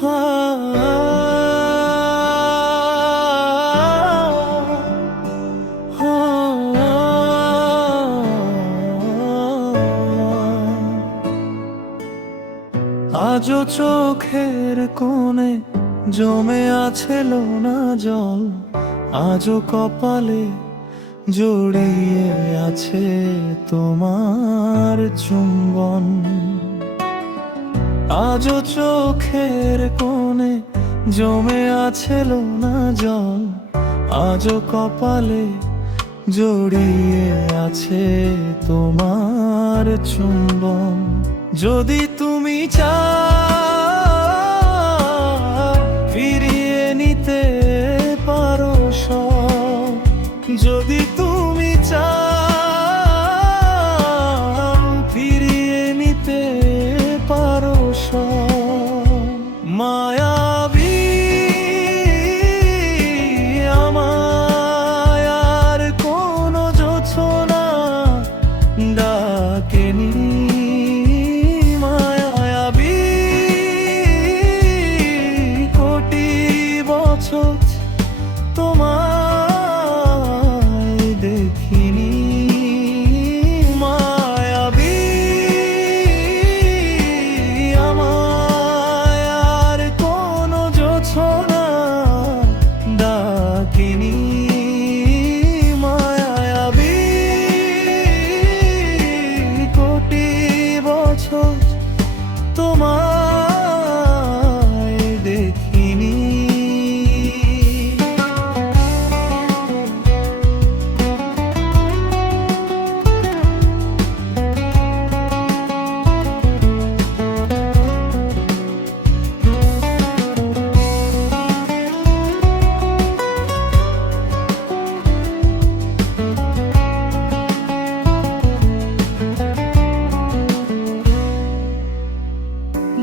আজও চোখের কোণে জমে আছে লোনা জল আজও কপালে জড়িয়ে আছে তোমার চুম্বন। আজও চোখের কোণে জমে আছে লোনা জল, আজও কপালে জড়িয়ে আছে তোমার চুম্বন। যদি তুমি চাও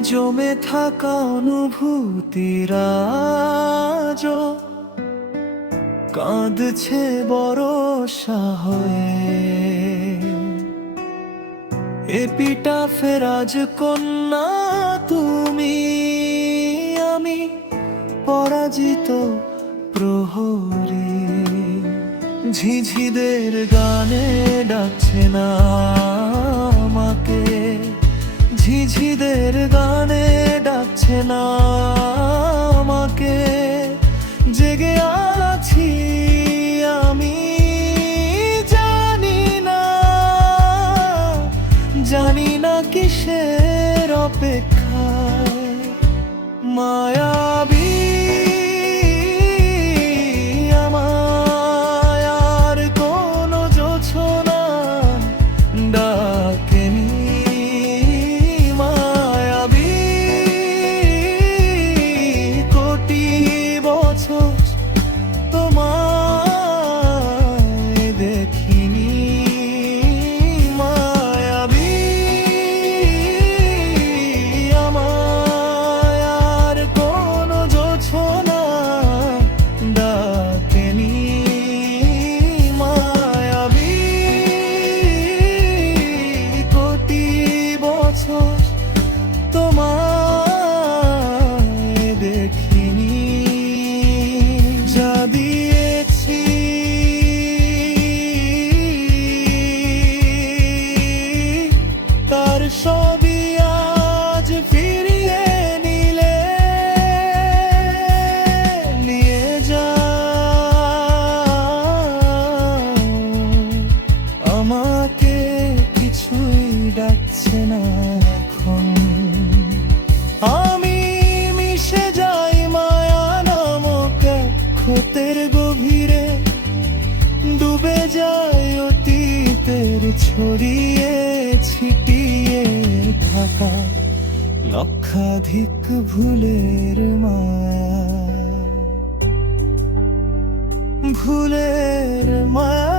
জমে থাকা অনুভূতিরা কাঁদছে বরসা হয়ে এপিটা ফেরাজ কন্যা তুমি, আমি পরাজিত প্রহরী। ঝিঝিদের গানে ডাকছে না আমাকে। ঝিঝিদের গানে ডাকছে না আমাকে। জেগে আছি আমি, জানি না জানি না কিসের অপেক্ষায়। মায়াবী বছর তোমায় দেখিনি। যা দিয়েছি। তার সবই আজ ফিরিয়ে নিলে। নিয়ে যাও। আমাকে কিছুই ডাকছে না। চোখের গভীরে ডুবে যায় অতীতের ছড়িয়ে ছিটিয়ে থাকা লক্ষাধিক ভুলের মায়া। ভুলের মায়া।